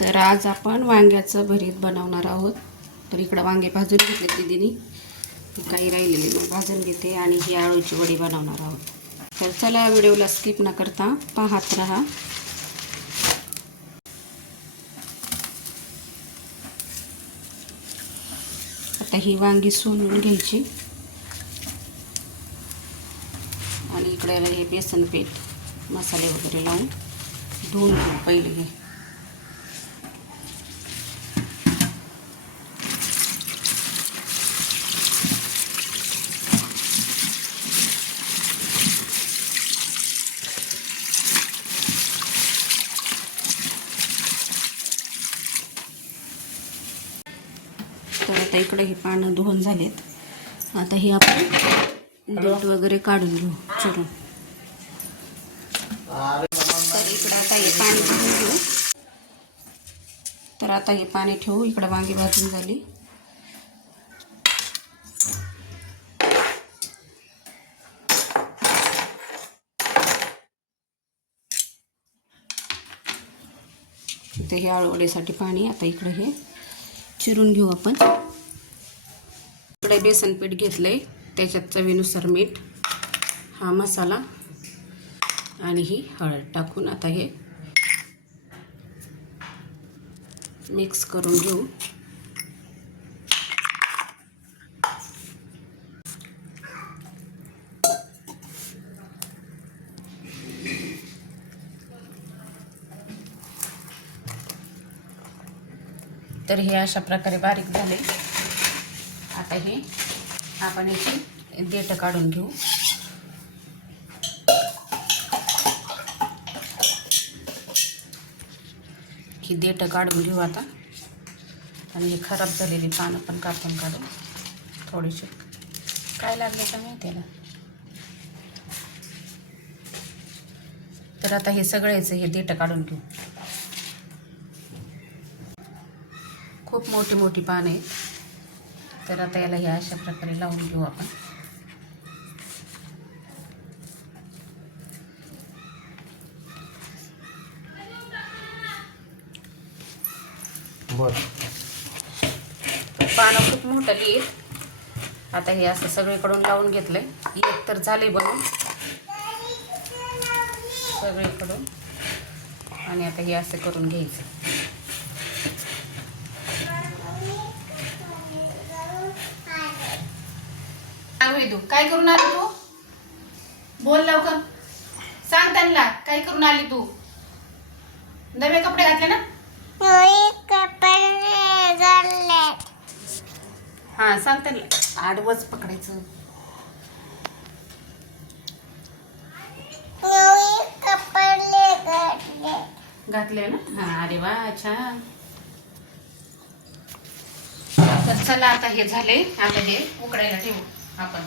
तर आज आपण वांग्याचं भरीत बनवणार आहोत. तर इकडं वांगे भाजून घेतले दीदीनी, काही राहिलेले मग भाजून घेते आणि ही आळूची वडी बनवणार आहोत. तर चला व्हिडिओला स्किप न करता पाहत राहा. आता ही वांगी सोलून घ्यायची आणि इकडे हे बेसन पीठ मसाले वगैरे लावून धुवून घेऊ पहिले. हे तर आता इकडे हे पानं धुवून झालेत. आता हे आपण देठ वगैरे काढून घेऊ चिरून. तर इकडे आता हे पाणी धुवून घेऊ. तर आता हे पाणी ठेवू. इकडे वांगी भाजून झाली. इथे हे आळूवडीसाठी पाणी. आता इकडे हे चिरून घेऊ आपण. इकडे बेसन पीठ घेतलंय, त्याच्यात चवीनुसार मीठ, हा मसाला आणि ही हळद टाकून आता हे मिक्स करून घेऊ. तर हे अशा प्रकारे बारीक झाले. आता हे आपण याची देठ काढून घेऊ. ही देठ काढून घेऊ आता. आणि हे खराब झालेली पानं पण कापून काढू. थोडीशी काय लागले का माहिती आहे ना. तर आता हे सगळ्याचं हे देठ काढून घेऊ. खूप मोठी मोठी पानं आहेत. तर आता याला हे अशा प्रकारे लावून घेऊ आपण. पानं खूप मोठी आहेत. आता हे असं सगळीकडून लावून घेतलंय. एक तर झाले बनवून सगळीकडून. आणि आता हे असं करून घ्यायचं. काय करून आली तू? बोल लवकर, सांग त्यांना काय करून आली तू. नवे कपडे घातले ना? हा सांग त्यांना. आडवच पकडायचं. घातले ना? हा अरे वा छान. तर चला आता हे झाले. आता हे उकडायला ठेवू आपण.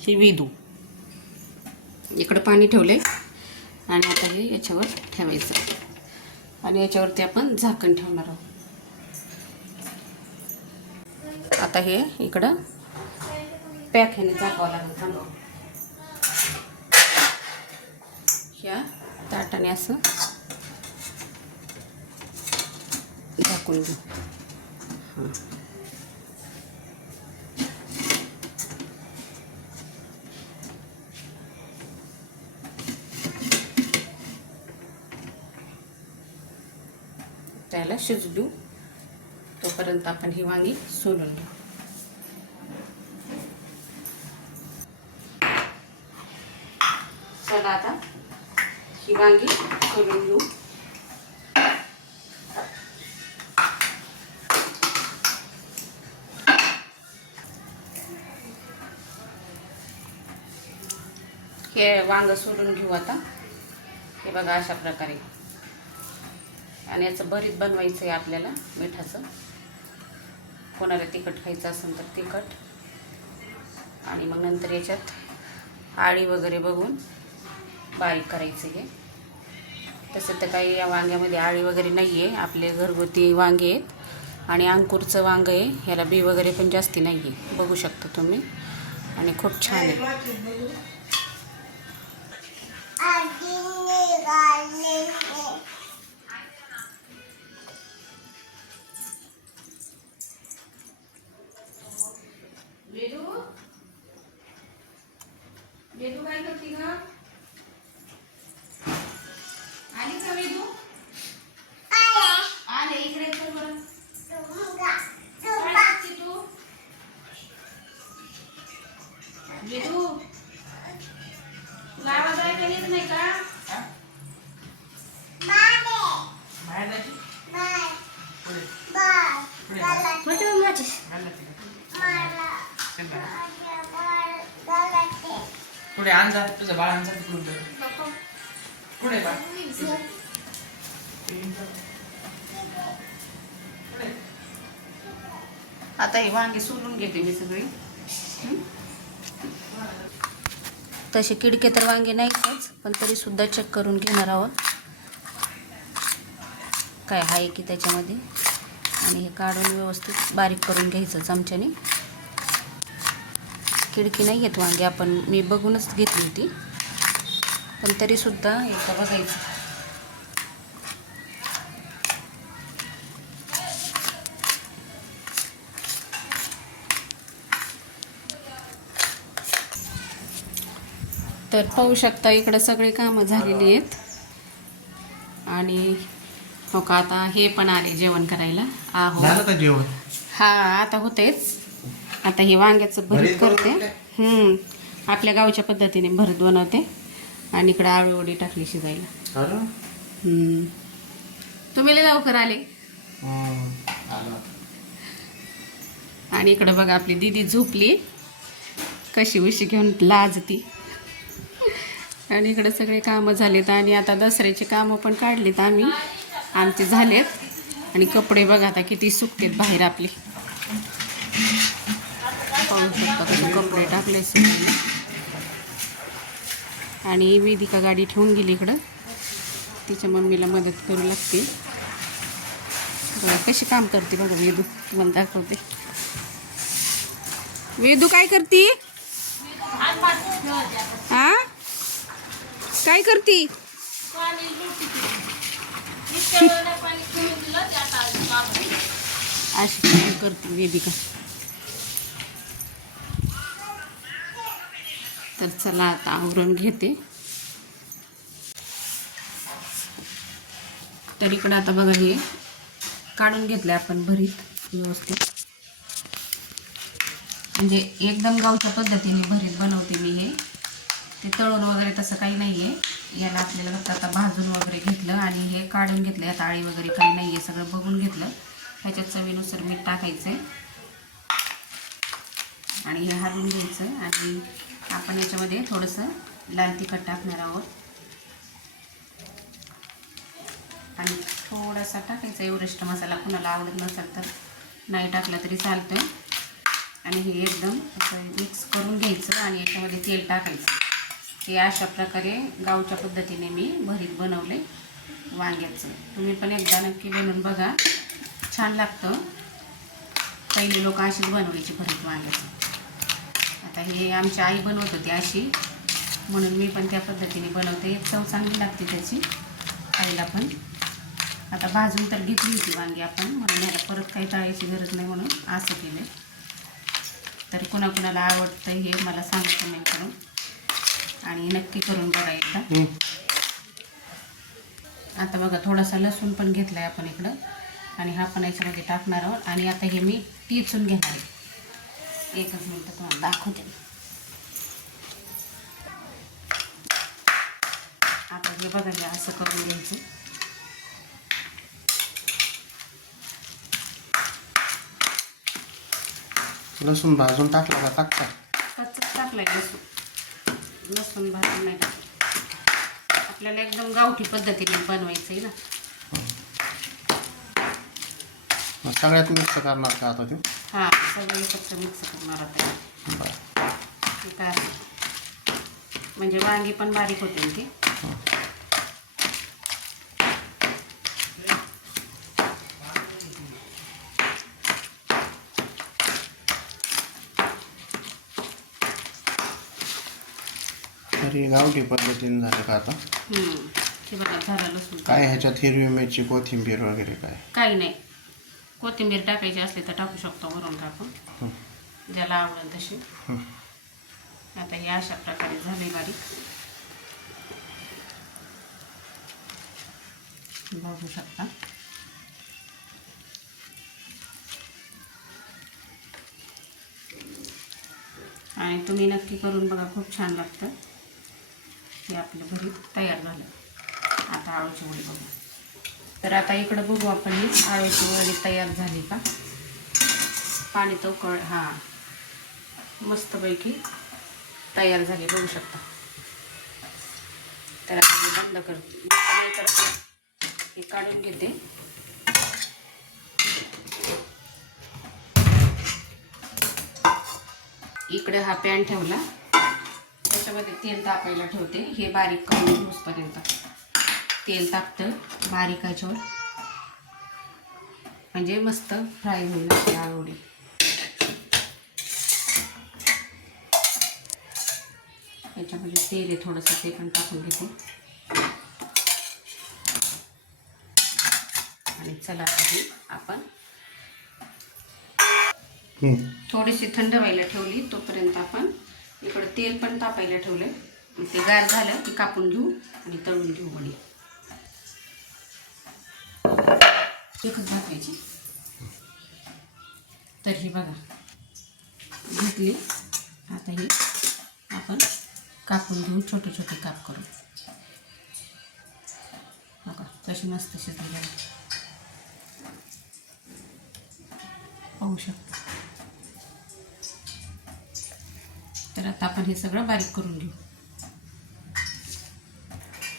हे विदू इकडं पाणी ठेवले आणि आता हे याच्यावर ठेवायचं आणि याच्यावरती आपण झाकण ठेवणार आहोत. आता हे इकडं पॅक ह्याने झाकावं लागेल. थांबव. ह्या ताटाने असं झाकून घेऊ. हां त्याला शिजू देऊ. तोपर्यंत आपण ही वांगी सोलून घेऊ. चला आता ही वांगी सोलून घेऊ. हे वांग सोलून घेऊ आता. हे बघा अशा प्रकारे. आणि याचं भरीत बनवायचं आहे आपल्याला मिठाचं. कोणाला तिखट खायचं असेल तर तिखट. आणि मग नंतर याच्यात आळी वगैरे बघून बारीक करायचं. हे तसं तर काही या वांग्यामध्ये आळी वगैरे नाही आहे. आपले घरगुती वांगे आहेत आणि अंकुरचं वांग आहे. ह्याला बी वगैरे पण जास्ती नाही आहे. बघू शकता तुम्ही. आणि खूप छान आहे. पुढे आणजा तुझं बाळ आणजा पुढे बाळ आता हे वांगे सोलून घेते मी सगळी. तसे किडके तर वांगे नाहीतच, पण तरी सुद्धा चेक करून घेणार आहोत काय आहे की त्याच्यामध्ये. आणि हे काढून व्यवस्थित बारीक करून घ्यायचं चमच्याने. खिडकी नाही आहेत वांगे, आपण मी बघूनच घेतली होती, पण तरी सुद्धा एकदा बघायचं. तर पाहू शकता इकडं सगळे कामं झालेली आहेत. आणि हो का, आता हे पण आले जेवण करायला. आहो झालं का जेवण? हा आता होतेच. आता हे वांग्याचं भरीत करते. आपल्या गावच्या पद्धतीने भरीत बनवते. आणि इकडं आळूवडी टाकली शिजायला. तुम्ही लय लवकर आले. आणि इकडं बघा आपली दीदी झोपली कशी उशी घेऊन लाजती. आणि इकडे सगळे कामं झालेत. आणि आता दसऱ्याचे कामं पण काढलीत आम्ही, आमचे झालेत. आणि कपडे बघा आता किती सुकतेत बाहेर आपले. पाहू शकता कसे कपडे टाकले सुकायला. आणि वेदिका गाडी ठेवून गेली इकडं, तिच्या मम्मीला मदत करू लागते. बघा कशी काम करते बघा वेदू, तुम्हाला दाखवते. वेदू काय करती? हा काय करती? अशी काम करते वेदिका. तर चला आता आवरून घेते. तर इकडं आता बघा हे काढून घेतलं आपण भरीत व्यवस्थित. म्हणजे एकदम गावच्या पद्धतीने भरीत बनवते मी हे. ते तळून वगैरे तसं काही नाही आहे. याला आपल्याला फक्त आता भाजून वगैरे घेतलं आणि हे काढून घेतलं. यात आळी वगैरे काही नाही आहे, सगळं बघून घेतलं. ह्याच्यात चवीनुसार मीठ टाकायचं आहे आणि हे हलवून घ्यायचं. आणि आपण याच्यामध्ये थोडंसं लाल तिखट टाकणार आहोत आणि थोडासा टाकायचा एव्हरेस्ट मसाला. कुणाला आवडत नसेल तर नाही टाकला तरी चालतं. आणि हे एकदम असं मिक्स करून घ्यायचं आणि याच्यामध्ये तेल टाकायचं. हे अशा प्रकारे गावच्या पद्धतीने मी भरीत बनवले वांग्याचं. तुम्ही पण एकदा नक्की बनवून बघा, छान लागतं. पहिले लोक अशीच बनवायची भरीत वांग्याचं. आता हे आमची आई बनवत होती अशी, म्हणून मी पण त्या पद्धतीने बनवते. एक चव चांगली लागते त्याची खायला पण. आता भाजून तर घेतली होती वांगी आपण, म्हणून याला परत काही तळायची गरज नाही, म्हणून असं केलं. तरी कुणाकुणाला आवडतं हे मला सांगा कमेंट करून आणि नक्की करून बघा एकदा. आता बघा थोडासा लसूण पण घेतला आहे आपण इकडं आणि हा पण याच्यामध्ये टाकणार आहोत. आणि आता हे मी टिचून घेणार आहे. एकच मिनटं तुम्हाला दाखवते. आता हे बघा हे असं करून घ्यायचं. लसूण भाजून टाकला का? टाकता कच्चाच टाकलाय लसूण. लसूण भाजून नाही टाकलं. आपल्याला एकदम गावठी पद्धतीने बनवायचं आहे ना. सगळ्यात मिक्स करणार का आता ते? हां सगळं एकत्र मिक्स करणार आता. ते काय म्हणजे वांगी पण बारीक होते ते. तरी गावठी पद्धतीने झालं का आता? ते बघा झालं लसूण. काय ह्याच्यात हिरवी मिरची, कोथिंबीर वगैरे काय? काही नाही. कोथिंबीर टाकायची असली तर टाकू शकतो वरून टाकून, ज्याला आवडेल तशी. आता हे अशा प्रकारे झाले बारीक, बघू शकता. आणि तुम्ही नक्की करून बघा, खूप छान लागतं. हे आपलं भरीत तयार झालं. आता आळूची वडी बघू. तर आता इकडं बघू आपण ही आळूची वडी तयार झाली का. पाणी तो हां मस्तपैकी तयार झाली बघू शकता. तर आता मी बंद करते. हे काढून घेते. इकडे हा पॅन ठेवला, त्याच्यामध्ये तेल तापायला ठेवते. हे बारीक करून घेऊसपर्यंत तेल तापतं बारीक याच्यावर, म्हणजे मस्त फ्राय होईल आपली आळूवडी. याच्यामध्ये तेल आहे थोडंसं, ते पण टाकून घेते. आणि चला आधी आपण थोडीशी थंड व्हायला ठेवली, तोपर्यंत आपण इकडं तेल पण तापायला ठेवलं. ते गार झालं की कापून घेऊ आणि तळून घेऊ वडी. एकच भाजायची. तर ही बघा घेतली. आता ही आपण कापून घेऊन छोटे छोटे काप करू. बघा कशी मस्त शिजली पाहू शकतो. तर आता आपण हे सगळं बारीक करून घेऊ.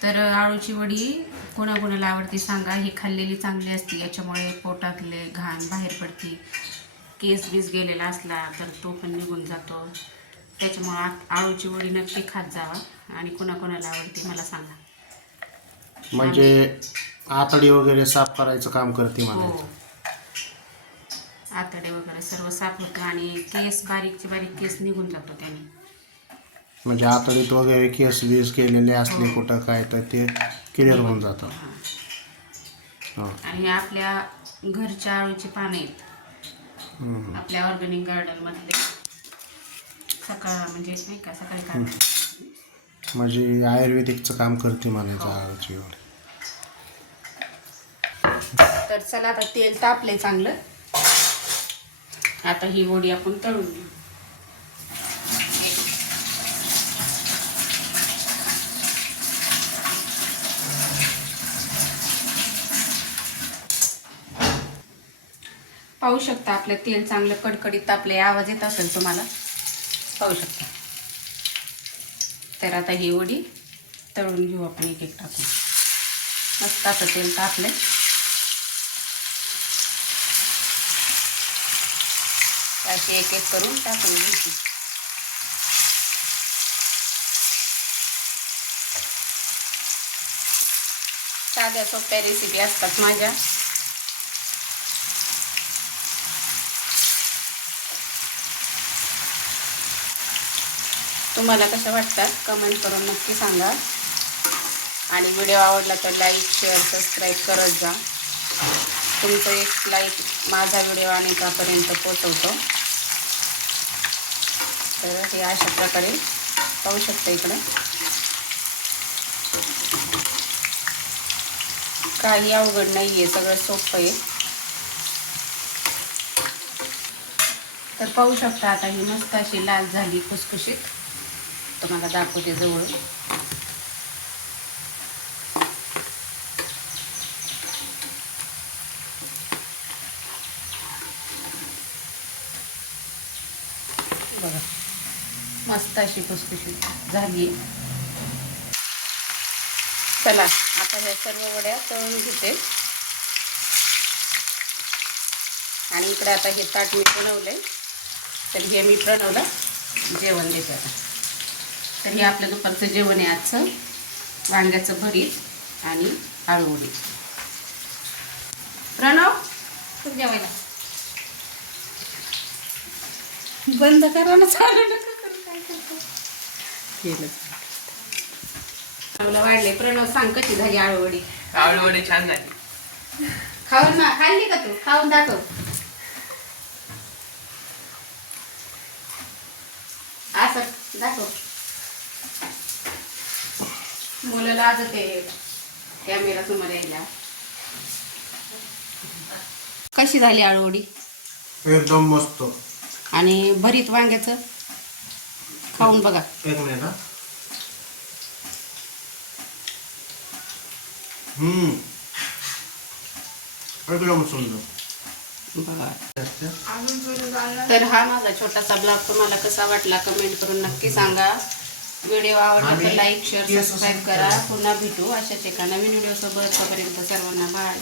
तर आळूची वडी कोणाकोणाला आवडते सांगा. ही खाल्लेली चांगली असते, याच्यामुळे पोटातले घाण बाहेर पडते. केस बीस गेलेला असला तर तो पण निघून जातो. त्याच्यामुळं आळूची वडी नक्की खात जावा. आणि कोणाकोणाला आवडते मला सांगा. म्हणजे आतडी वगैरे साफ करायचं काम करते म्हणायचं. हो, आतडे वगैरे सर्व साफ होतं आणि केस बारीकचे बारीक केस निघून जातो त्याने. म्हणजे आतडीत वगैरे केस बीस केलेले असले कुठं काय तर ते क्लिअर होऊन जातं. आणि आपल्या घरच्या आळूची पानं आहेत, आपल्या ऑर्गॅनिक गार्डन मधले. सकाळ म्हणजे नाही का सकाळी काढायचं. म्हणजे आयुर्वेदिकचं काम करते म्हणायचं आळूची वडी. तर चला आता तेल तापले चांगलं. आता ही वडी आपण तळून घेऊ. पाहू शकता आपलं तेल चांगलं कडकडीत तापले. आवाज येत असेल तुम्हाला, पाहू शकता. तर आता ही वडी तळून घेऊ आपण एक एक टाकून. मस्त असं तेल तापलंय. अशी एक एक करून टाकून घ्यायची. साध्या सोप्या रेसिपी असतात माझ्या. तुम्हाला कशा वाटतात कमेंट करून नक्की सांगा. आणि व्हिडिओ आवडला तर लाईक शेअर सबस्क्राईब करत जा. तुमचं एक लाईक माझा व्हिडिओ अनेकापर्यंत पोचवतो. तर हे अशा प्रकारे पाहू शकता. इकडं काही अवघड नाही आहे, सगळं सोपं आहे. तर पाहू शकता आता ही मस्त अशी लाल झाली खुसखुशीत. तुम्हाला दाखवते जवळ. बघा मस्त अशी खुसखुशीत झाली. चला आता ह्या सर्व वड्या तळून घेते. आणि इकडे आता हे ताट मी बनवले. तर हे मी प्रणवलं जेवण देते आता. तर हे आपलं दुपारचं जेवण आहे आजचं. वांग्याचं भरीत आणि आळूवडी. प्रणव खूप जेवायला बंद करा ना, चालू नका करू. काय करतो केलं चांगलं वाढले. प्रणव सांग कशी झाली आळूवडी. आळूवडी छान झाली. खाऊन ना खाल्ली का तू? खाऊन दाखव. असं दाखव. मुलं लाजत आहे कॅमेरा समोर यायला. कशी झाली आळूवडी? एकदम मस्त. आणि भरीत वांग्याचं खाऊन बघा. एक मिनिट. एकदम सुंदर. बघा. तर हा माझा छोटासा ब्लॉग तुम्हाला कसा वाटला कमेंट करून नक्की सांगा. व्हिडिओ आवडला तर लाईक शेअर सबस्क्राईब करा. पुन्हा भेटू अशाच एका नवीन व्हिडिओ सोबत. तोपर्यंत सर्वांना बाय.